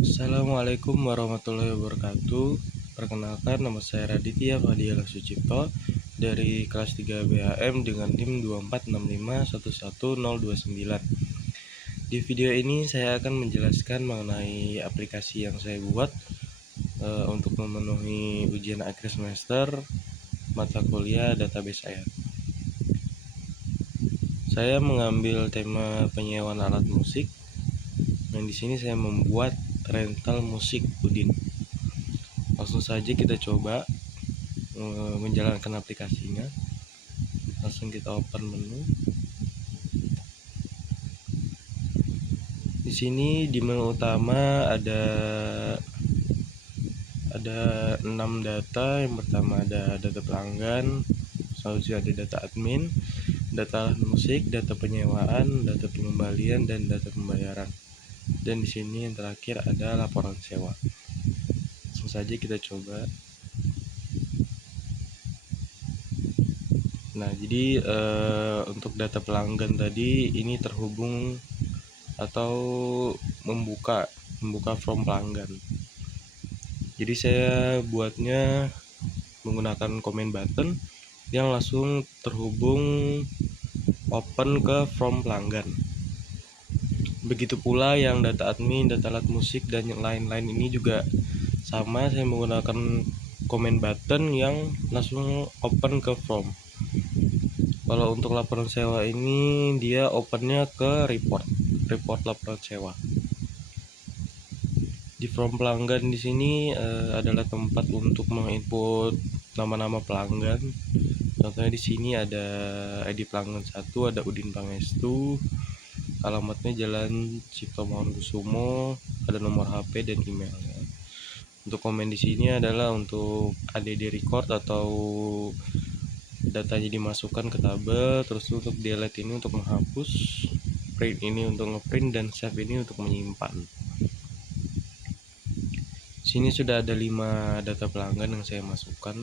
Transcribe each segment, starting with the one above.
Assalamualaikum warahmatullahi wabarakatuh. Perkenalkan, nama saya Raditya Fadialah Sucipto dari kelas 3 BHM dengan NIM 246511029. Di video ini saya akan menjelaskan mengenai aplikasi yang saya buat untuk memenuhi ujian akhir semester mata kuliah database saya. Saya mengambil tema penyewaan alat musik, dan di sini saya membuat rental musik Udin. Langsung saja kita coba menjalankan aplikasinya. Langsung kita open menu. Di sini di menu utama ada 6 data. Yang pertama ada data pelanggan, selanjutnya ada data admin, data alat musik, data penyewaan, data pengembalian, dan data pembayaran. Dan di sini yang terakhir ada laporan sewa. Langsung saja kita coba. Nah, jadi untuk data pelanggan tadi ini terhubung atau membuka form pelanggan. Jadi saya buatnya menggunakan comment button yang langsung terhubung open ke form pelanggan. Begitu pula yang data admin, data alat musik, dan yang lain-lain ini juga sama, saya menggunakan comment button yang langsung open ke form. Kalau untuk laporan sewa ini dia opennya ke report laporan sewa. Di form pelanggan di sini adalah tempat untuk menginput nama-nama pelanggan. Contohnya di sini ada ID pelanggan 1, ada Udin Pangestu, alamatnya Jalan Cipto Mangunkusumo, ada nomor HP dan emailnya. Untuk komen di sini adalah untuk ADD record atau datanya dimasukkan ke tabel, terus untuk delete ini untuk menghapus, print ini untuk ngeprint, dan save ini untuk menyimpan. Sini sudah ada 5 data pelanggan yang saya masukkan.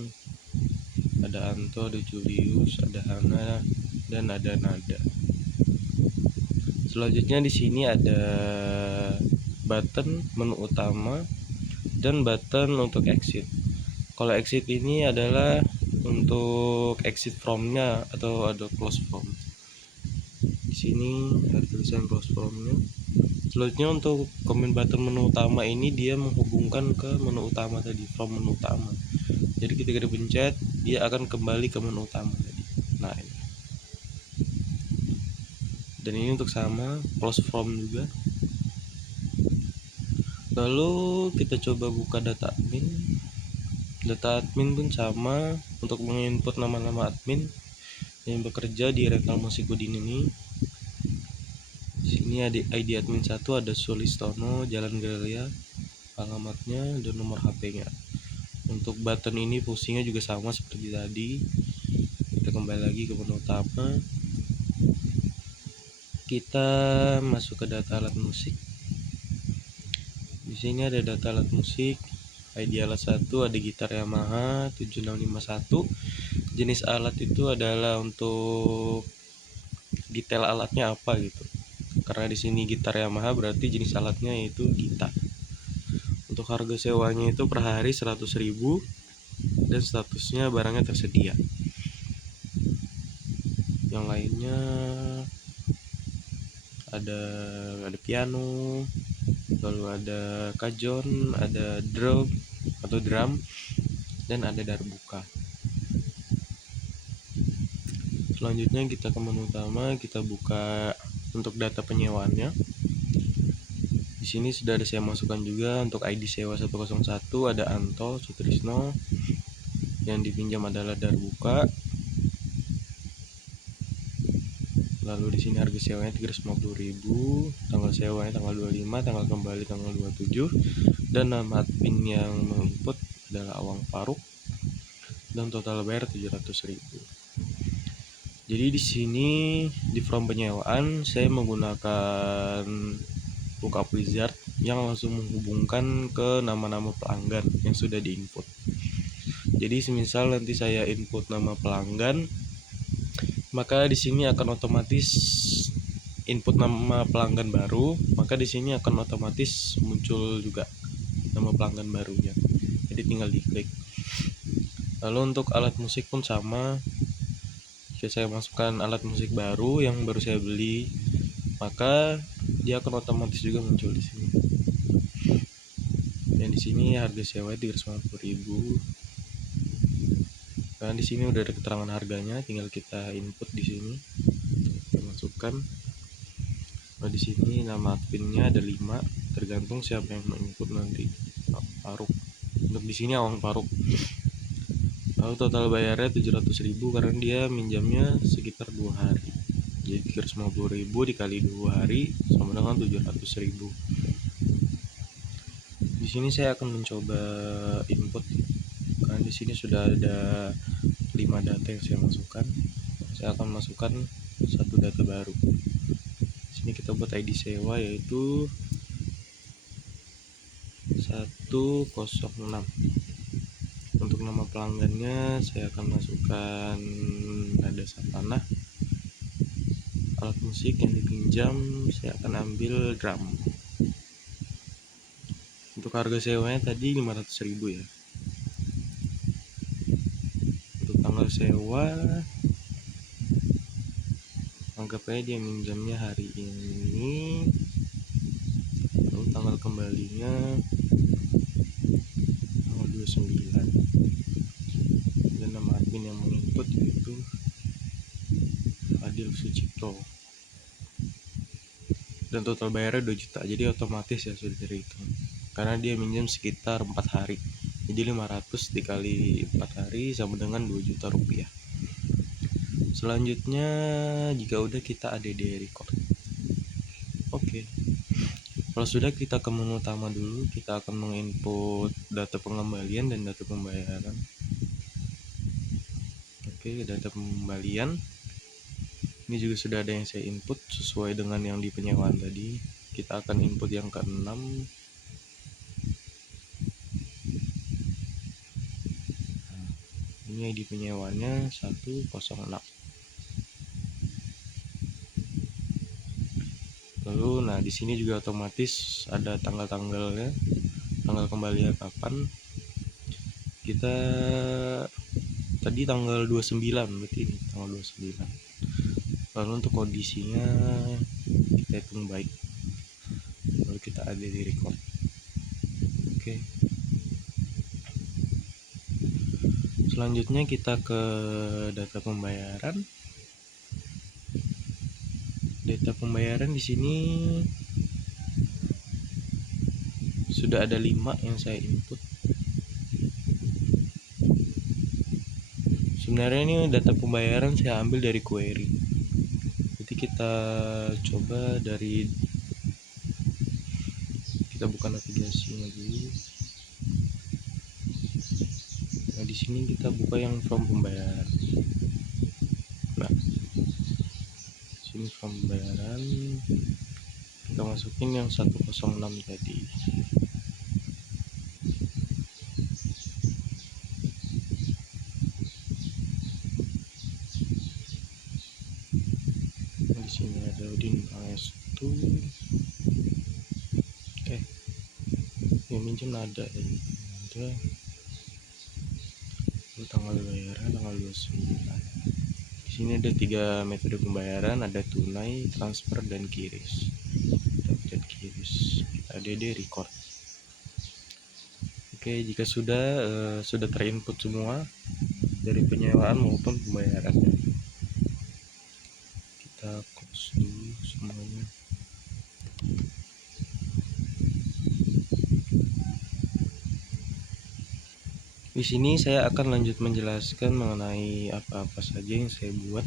Ada Anto, ada Julius, ada Hana, dan ada Nada. Selanjutnya di sini ada button menu utama dan button untuk exit. Kalau exit ini adalah untuk exit from-nya atau ada close from. Di sini ada tulisan close from-nya. Selanjutnya untuk comment button menu utama ini dia menghubungkan ke menu utama tadi, from menu utama. Jadi ketika dipencet dia akan kembali ke menu utama tadi. Nah, ini. Dan ini untuk sama close from juga. Lalu kita coba buka data admin. Data admin pun sama, untuk menginput nama-nama admin yang bekerja di rental musik Udin ini. Di sini ada ID admin 1, ada Sulistono, Jalan Gerelia, alamatnya dan nomor HP-nya. Untuk button ini fungsinya juga sama seperti tadi. Kita kembali lagi ke menu utama. Kita masuk ke data alat musik. Di sini ada data alat musik. ID alat 1 ada gitar Yamaha 7651. Jenis alat itu adalah untuk detail alatnya apa gitu. Karena di sini gitar Yamaha berarti jenis alatnya yaitu gitar. Untuk harga sewanya itu per hari 100.000 dan statusnya barangnya tersedia. Yang lainnya ada piano, lalu ada kajon, ada drum, dan ada darbuka. Selanjutnya kita ke menu utama, kita buka untuk data penyewaannya. Di sini sudah ada saya masukkan juga untuk ID sewa 101, ada Anto Sutrisno, yang dipinjam adalah darbuka. Lalu di sini harga sewanya 350.000, tanggal sewanya tanggal 25, tanggal kembali tanggal 27, dan nama admin yang menginput adalah Awang Faruk, dan total bayar 700.000. Jadi di sini di form penyewaan saya menggunakan lookup wizard yang langsung menghubungkan ke nama-nama pelanggan yang sudah diinput. Jadi semisal nanti saya input nama pelanggan, maka di sini akan otomatis input nama pelanggan baru, maka di sini akan otomatis muncul juga nama pelanggan barunya. Jadi tinggal diklik. Lalu untuk alat musik pun sama. Jika saya masukkan alat musik baru yang baru saya beli, maka dia akan otomatis juga muncul di sini. Dan di sini harga sewa 350.000. Nah, di sini udah ada keterangan harganya, tinggal kita input di sini. Kita masukkan. Nah, di sini nama adminnya ada 5, tergantung siapa yang menginput nanti. Faruk. Untuk di sini Awang Faruk. Lalu total bayarnya 700.000 karena dia minjamnya sekitar 2 hari. Jadi 350.000 dikali 2 hari sama dengan 700.000. Di sini saya akan mencoba input karena di sini sudah ada 5 data yang saya masukkan. Saya akan masukkan satu data baru. Di sini kita buat ID sewa yaitu 106. Untuk nama pelanggannya saya akan masukkan nada sapana. Alat musik yang dipinjam saya akan ambil drum. Untuk harga sewanya tadi 500.000 ya. Untuk tanggal sewa, anggap aja dia minjamnya hari ini. Lalu tanggal kembalinya tanggal 29. Dan nama admin yang menginput yaitu Fadil Sucipto. Dan total bayarnya 2 juta, jadi otomatis ya sudah terhitung karena dia minjam sekitar 4 hari. Jadi 500 dikali 4 hari sama dengan 2 juta rupiah. Selanjutnya jika udah kita add record. Oke. Kalau sudah, kita ke menu utama dulu. Kita akan menginput data pengembalian dan data pembayaran. Oke, data pengembalian. Ini juga sudah ada yang saya input sesuai dengan yang di penyewaan tadi. Kita akan input yang ke-6. Ini ID penyewaannya 106. Lalu nah di sini juga otomatis ada tanggal-tanggalnya. Tanggal kembalinya kapan? Kita tadi tanggal 29, berarti ini tanggal 29. Lalu untuk kondisinya kita hitung baik. Lalu kita add di record. Oke. Selanjutnya kita ke data pembayaran. Data pembayaran di sini sudah ada 5 yang saya input. Sebenarnya ini data pembayaran saya ambil dari query. Jadi kita coba dari, kita buka navigasinya dulu. Nah, di sini kita buka yang from pembayaran. Nah, sini from pembayaran. Kita masukin yang 106 tadi. Nah, di sini ada Udin Pangestu. Yang minjem ada ini. Ada. Tanggal bayaran tanggal 29. Di sini ada 3 metode pembayaran, ada tunai, transfer, dan QRIS. Dan QRIS. Kita add record. Oke, jika sudah terinput semua dari penyewaan maupun pembayarannya. Kita close dulu semuanya. Di sini saya akan lanjut menjelaskan mengenai apa-apa saja yang saya buat.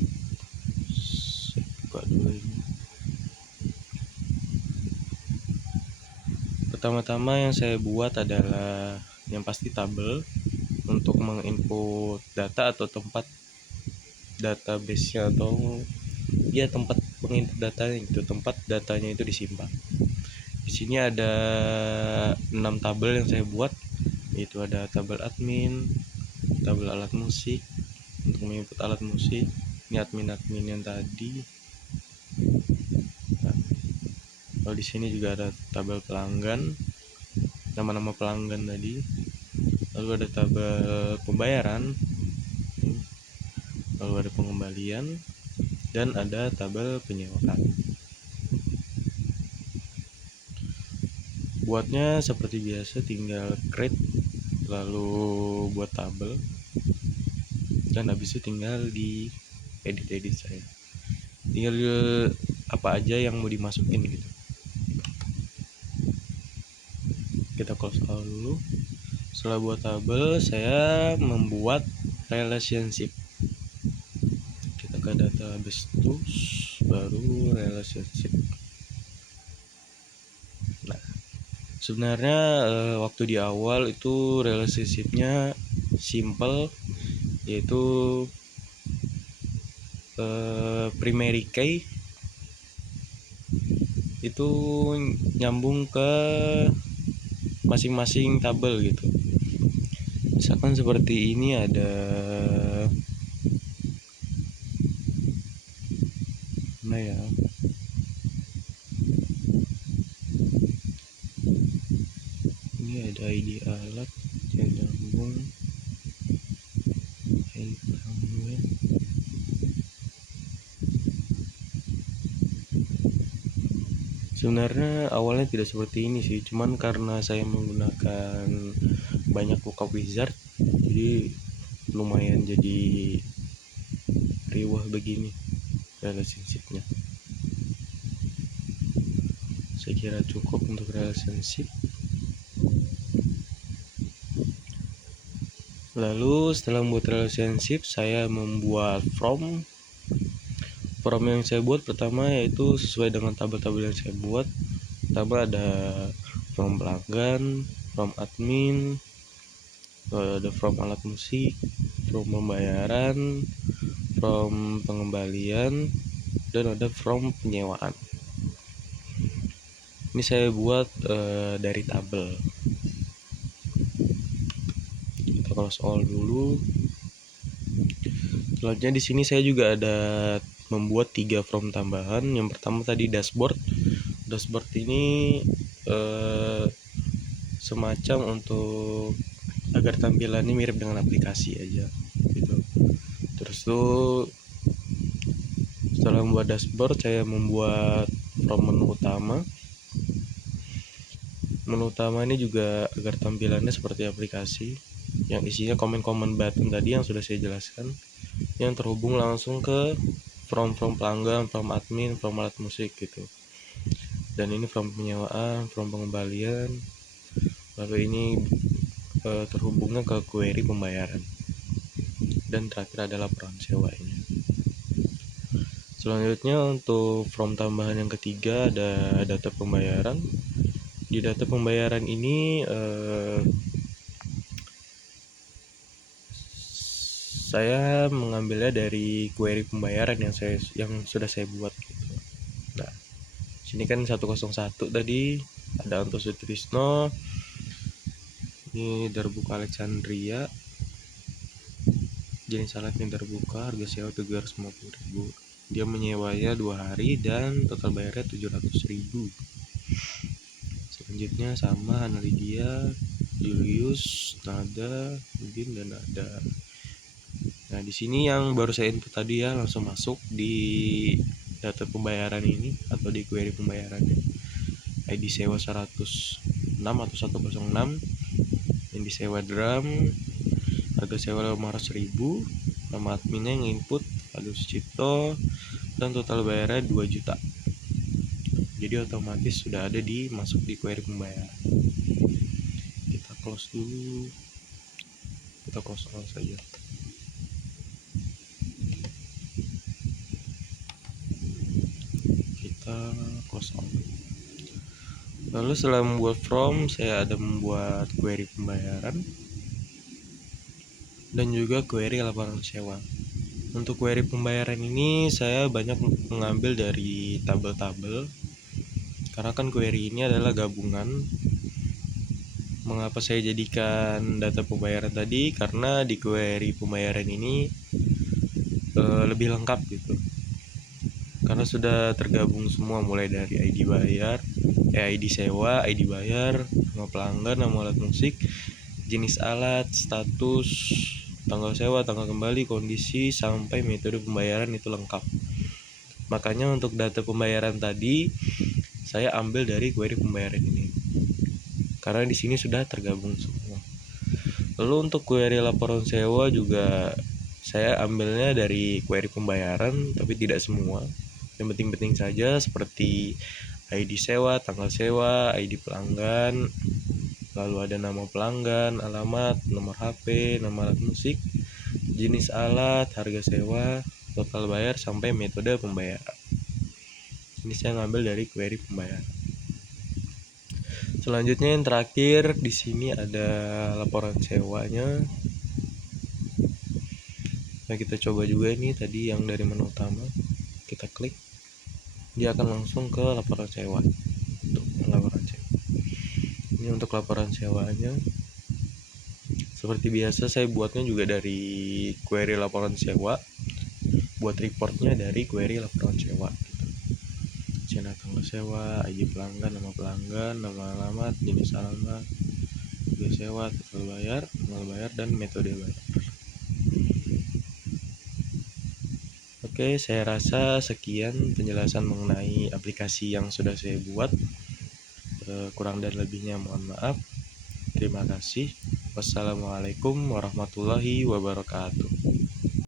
Saya buka dulu ini. Pertama-tama yang saya buat adalah yang pasti tabel untuk menginput data atau tempat database-nya atau ya tempat menginput datanya itu, tempat datanya itu disimpan. Di sini ada 6 tabel yang saya buat, yaitu ada tabel admin, tabel alat musik untuk menginput alat musik. Ini admin yang tadi. Kalau di sini juga ada tabel pelanggan, nama-nama pelanggan tadi. Lalu ada tabel pembayaran, lalu ada pengembalian, dan ada tabel penyewaan. Buatnya seperti biasa, tinggal create, lalu buat tabel, dan habis itu tinggal di edit saya. Tinggal apa aja yang mau dimasukin gitu. Kita close all dulu. Setelah buat tabel, saya membuat relationship. Kita ke database tools, baru relationship. Nah, sebenarnya waktu di awal itu relationshipnya simple, yaitu primary key itu nyambung ke masing-masing tabel gitu. Misalkan seperti ini ada mana ya? Ini ada ID alat yang nyambung. Sebenarnya awalnya tidak seperti ini sih, cuman karena saya menggunakan banyak vocab wizard, jadi lumayan jadi riwah begini relationship-nya. Saya kira cukup untuk relationship. Lalu setelah membuat relationship, saya membuat from yang saya buat pertama yaitu sesuai dengan tabel-tabel yang saya buat. Pertama ada from pelanggan, from admin, ada from alat musik, from pembayaran, from pengembalian, dan ada from penyewaan. Ini saya buat dari tabel. Kita close all dulu. Selanjutnya di sini saya juga ada membuat 3 from tambahan. Yang pertama tadi dashboard. Dashboard ini semacam untuk agar tampilannya mirip dengan aplikasi aja gitu. Terus tuh setelah membuat dashboard, saya membuat from menu utama. Menu utama ini juga agar tampilannya seperti aplikasi, yang isinya komen-komen button tadi yang sudah saya jelaskan, yang terhubung langsung ke from pelanggan, from admin, from alat musik gitu. Dan ini from penyewaan, from pengembalian, lalu ini terhubungnya ke query pembayaran, dan terakhir adalah laporan sewa ini. Selanjutnya untuk from tambahan yang ketiga ada data pembayaran. Di data pembayaran ini saya mengambilnya dari query pembayaran yang sudah saya buat gitu. Nah, sini kan 101 tadi ada Anto Sutrisno, ini Darbuka Alexandria, jenis alatnya Darbuka, harga sewa 750.000. Dia menyewanya 2 hari dan total bayarnya 700.000. Selanjutnya sama Analidia, Julius, Nada, Udin, dan ada. Nah, di sini yang baru saya input tadi ya langsung masuk di data pembayaran ini atau di query pembayarannya. ID sewa 106 atau 106, yang disewa drum, harga sewa 500.000, nama adminnya yang input Agus Cipto, dan total bayarnya 2 juta. Jadi otomatis sudah ada masuk di query pembayaran. Kita close dulu, kita close all saja. Close all. Lalu setelah membuat from, saya ada membuat query pembayaran dan juga query laporan sewa. Untuk query pembayaran ini saya banyak mengambil dari tabel-tabel, karena kan query ini adalah gabungan. Mengapa saya jadikan data pembayaran tadi? Karena di query pembayaran ini lebih lengkap gitu, karena sudah tergabung semua mulai dari ID bayar, ID sewa, ID bayar, nama pelanggan, nama alat musik, jenis alat, status, tanggal sewa, tanggal kembali, kondisi, sampai metode pembayaran itu lengkap. Makanya untuk data pembayaran tadi saya ambil dari query pembayaran ini, karena di sini sudah tergabung semua. Lalu untuk query laporan sewa juga saya ambilnya dari query pembayaran, tapi tidak semua. Yang penting-penting saja seperti ID sewa, tanggal sewa, ID pelanggan, lalu ada nama pelanggan, alamat, nomor HP, nama alat musik, jenis alat, harga sewa, total bayar, sampai metode pembayaran. Ini saya ngambil dari query pembayaran. Selanjutnya yang terakhir di sini ada laporan sewanya. Nah, kita coba juga ini tadi yang dari menu utama. Kita klik, dia akan langsung ke laporan sewa. Untuk laporan sewa. Ini untuk laporan sewanya. Seperti biasa saya buatnya juga dari query laporan sewa. Buat reportnya dari query laporan sewa. Channel tanggal sewa, ID pelanggan, nama alamat, jenis alamat, harga sewa, total bayar, tanggal bayar, dan metode bayar. Oke, saya rasa sekian penjelasan mengenai aplikasi yang sudah saya buat. Kurang dan lebihnya mohon maaf. Terima kasih. Wassalamualaikum warahmatullahi wabarakatuh.